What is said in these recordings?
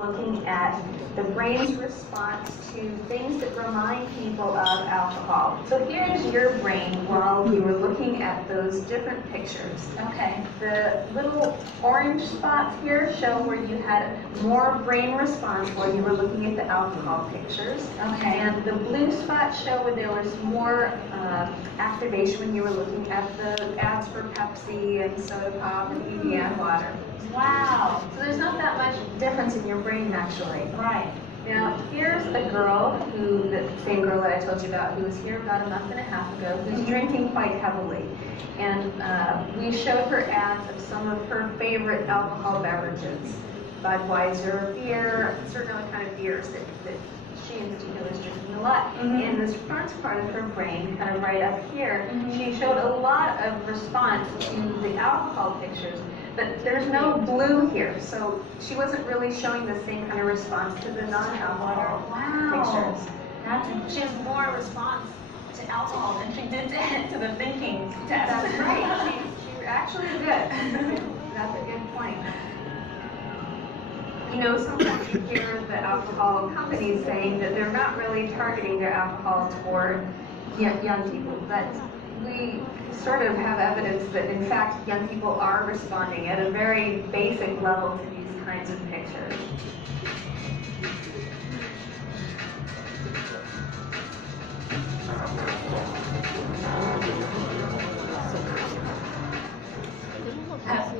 looking at the brain's response to things that remind people of alcohol. So here's your brain while you were looking at those different pictures. Okay, the little orange spots here show where you had more brain response while you were looking at the alcohol pictures. Okay. And the blue spots show where there was more activation when you were looking at the ads for Pepsi and soda pop and Evian water. Wow. So there's not that much difference in your brain, actually. Right. Now, here's a girl the same girl that I told you about, who was here about a month and a half ago, who's drinking quite heavily. And we showed her ads of some of her favorite alcohol beverages. Budweiser beer, certain other kind of beers that she in particular is drinking a lot. In this front part of her brain, kind of right up here, she showed a lot of response to the alcohol pictures, but there's no blue here, so she wasn't really showing the same kind of response to the non-alcohol pictures. She has more response to alcohol than she did to the thinking test. That's right. She actually did. That's a good point. You know, sometimes you hear the alcohol companies saying that they're not really targeting their alcohol toward young people, but we sort of have evidence that, in fact, young people are responding at a very basic level to these kinds of pictures.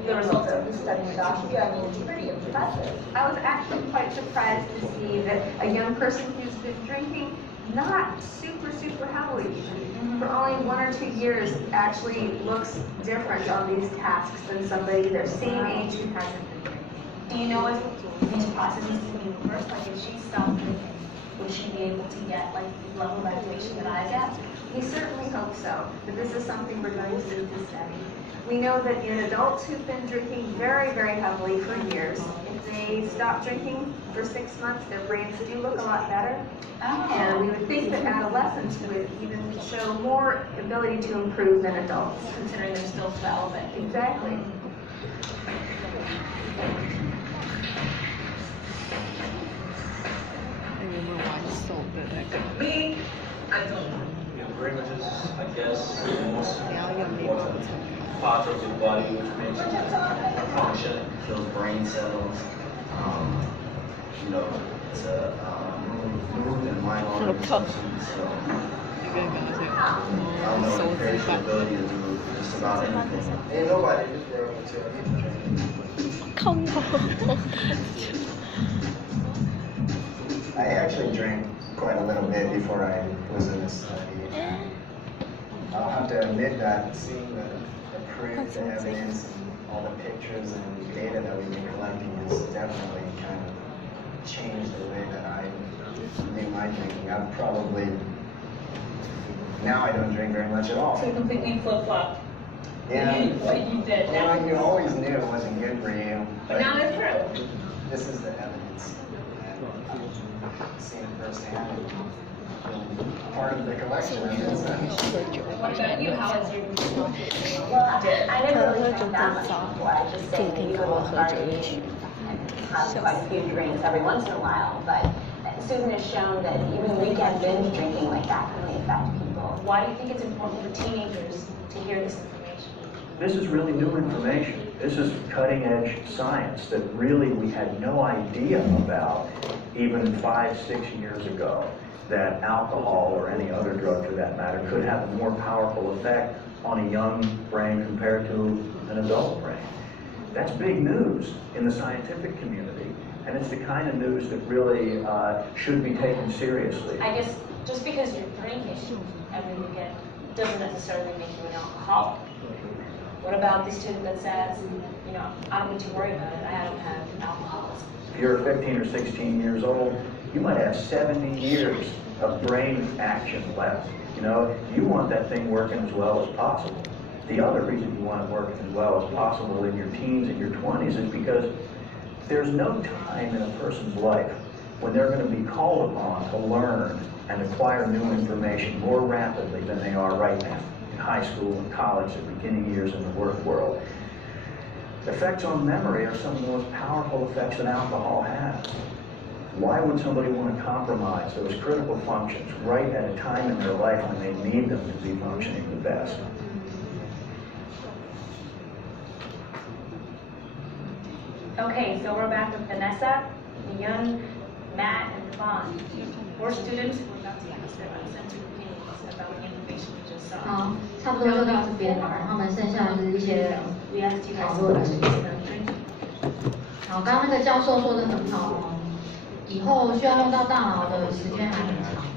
The results of the study with Ashi, I mean, it's pretty impressive. I was actually quite surprised to see that a young person who's been drinking not super heavily, for only 1 or 2 years, actually looks different on these tasks than somebody their same age who hasn't been drinking. Do you know if these processes can be reversed? Like, if she stopped drinking, would she be able to get like the level of activation that I get? We certainly hope so, but this is something we're going to do to study. We know that in adults who've been drinking very heavily for years, if they stop drinking for 6 months, their brains do look a lot better. And we would think that adolescents would even show more ability to improve than adults. Considering they're still developing. Exactly. Me, I don't. Brain is, I guess, the most important part of the body, which makes it function, fills brain cells. You know, it's a mood and mind altering substance. So I don't know, it carries the ability to do just about anything. Ain't nobody just there until I actually drank quite a little bit before I was in this study. I'll have to admit that seeing the proof, the evidence, and all the pictures and data that we've been collecting has definitely kind of changed the way that I do my drinking. I've probably, now I don't drink very much at all. So completely flip-flopped. Yeah. What you did. Well, you always knew it wasn't good for you. But now it's true. This is the evidence. And seeing it firsthand. Part of the collection of this. What about you? How is your Well, I never really drank that much before. I just say maybe a little party and have quite a few drinks every once in a while. But Susan has shown that even weekend binge drinking like that can really affect people. Why do you think it's important for teenagers to hear this information? This is really new information. This is cutting edge science that really we had no idea about even 5, 6 years ago, that alcohol or any other drug for that matter could have a more powerful effect on a young brain compared to an adult brain. That's big news in the scientific community, and it's the kind of news that really should be taken seriously. I guess just because you're drinking every weekend doesn't necessarily make you an alcoholic. What about the student that says, you know, I don't need to worry about it, I don't have alcoholism? If you're 15 or 16 years old, you might have 70 years of brain action left. You know, you want that thing working as well as possible. The other reason you want it working as well as possible in your teens and your 20s is because there's no time in a person's life when they're going to be called upon to learn and acquire new information more rapidly than they are right now in high school and college, the beginning years in the work world. Effects on memory are some of the most powerful effects that alcohol has. Why would somebody want to compromise those critical functions right at a time in their life when they need them to be functioning the best? Okay, so we're back with Vanessa, the young Matt, and Vaughn. We're students who are about to ask their uncensored opinions about the information we just saw. 好，差不多就到这边了，然后我们剩下就是一些 We asked you guys 讨 some 论的 questions 时间。 about drinking. 好，刚刚那个教授说的很好哦，以后需要用到大脑的时间还很长。